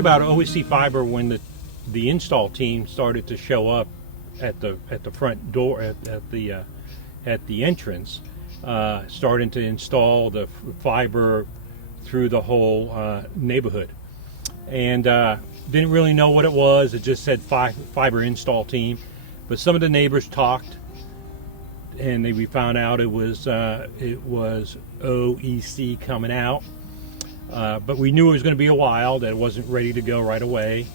heard about OEC Fiber when the install team started to show up at the front door at the entrance, starting to install the fiber through the whole neighborhood, and didn't really know what it was. It just said fiber install team, but some of the neighbors talked, and we found out it was OEC coming out. But we knew it was going to be a while, that it wasn't ready to go right away.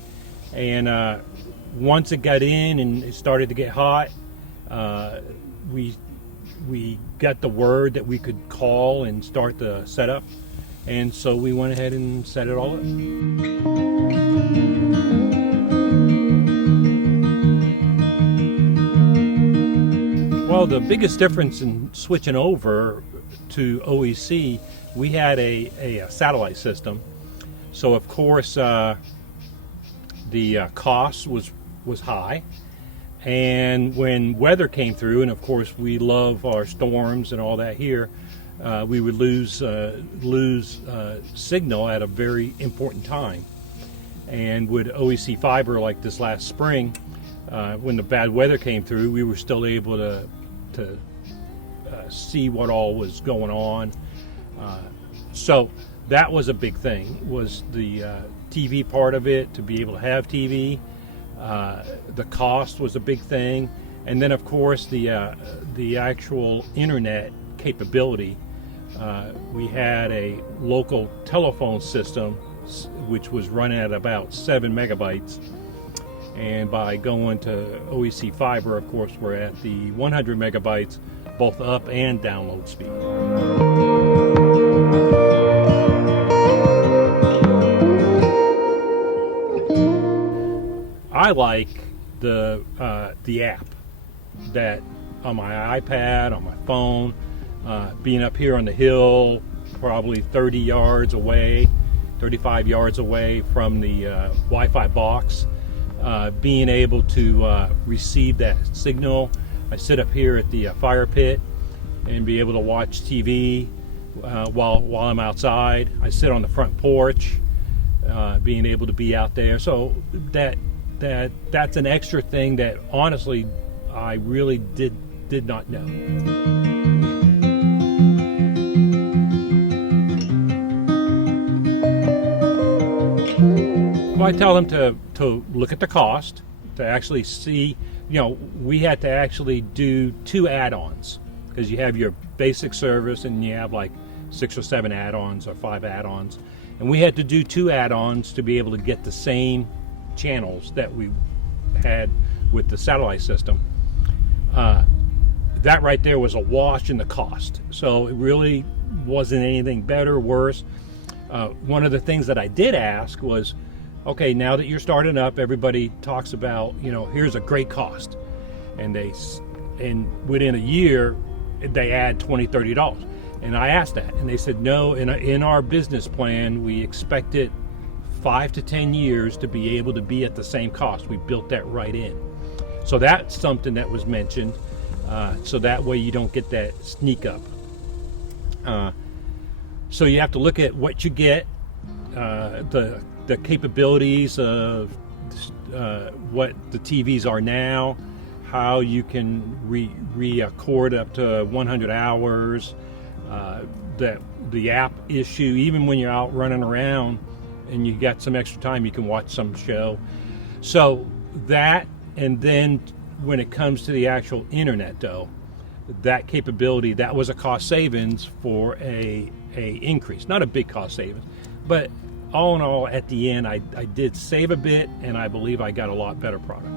And once it got in and it started to get hot, we got the word that we could call and start the setup. And so we went ahead and set it all up. Well, the biggest difference in switching over to OEC, we had a satellite system, so of course the cost was high, and when weather came through, and of course we love our storms and all that here, we would lose signal at a very important time. And with OEC Fiber, like this last spring, when the bad weather came through, we were still able to see what all was going on. So that was a big thing, was the TV part of it, to be able to have TV. The cost was a big thing. And then, of course, the actual internet capability. We had a local telephone system which was running at about 7 megabytes. And by going to OEC Fiber, of course, we're at the 100 megabytes, both up and download speed. I like the app that on my iPad, on my phone, being up here on the hill, probably 30 yards away, 35 yards away from the Wi-Fi box, being able to receive that signal. I sit up here at the fire pit and be able to watch TV while I'm outside. I sit on the front porch, being able to be out there. So that's an extra thing that honestly I really did not know. Well, I tell them to look at the cost, to actually see. We had to actually do 2 add-ons, because you have your basic service and you have like 6 or 7 add-ons or 5 add-ons, and we had to do 2 add-ons to be able to get the same channels that we had with the satellite system. That right there was a wash in the cost, so it really wasn't anything better or worse. One of the things that I did ask was, okay, now that you're starting up, everybody talks about, here's a great cost, and within a year they add $20, $30. And I asked that, and they said no. In our business plan, we expected 5 to 10 years to be able to be at the same cost. We built that right in. So that's something that was mentioned, so that way you don't get that sneak up. So you have to look at what you get, the capabilities of what the TVs are now, how you can record up to 100 hours, the app issue, even when you're out running around and you got some extra time, you can watch some show. So that, and then when it comes to the actual internet though, that capability, that was a cost savings for a increase, not a big cost savings, but all in all, at the end, I did save a bit, and I believe I got a lot better product.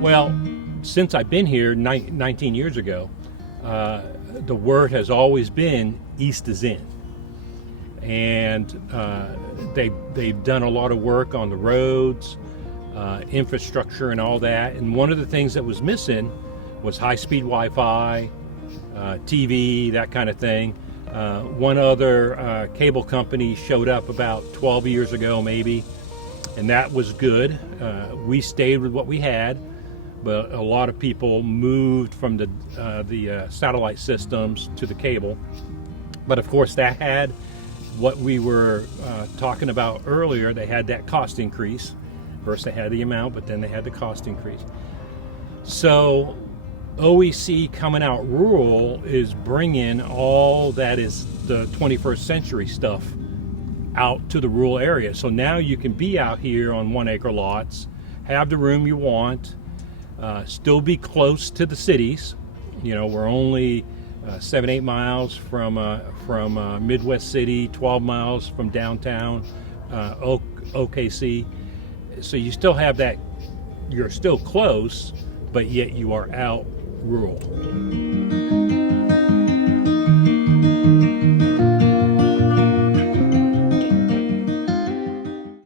Well, since I've been here 19 years ago, the word has always been East is in. And they've done a lot of work on the roads, infrastructure and all that. And one of the things that was missing was high-speed Wi-Fi, TV, that kind of thing. One other cable company showed up about 12 years ago maybe, and that was good. We stayed with what we had, but a lot of people moved from the satellite systems to the cable. But of course, that had what we were talking about earlier. They had that cost increase. First, they had the amount, but then they had the cost increase. So OEC coming out rural is bringing all that is the 21st century stuff out to the rural area. So now you can be out here on 1 acre lots, have the room you want, still be close to the cities. You know, we're only 7-8 miles from Midwest City, 12 miles from downtown OKC. So you still have that, you're still close, but yet you are out rural.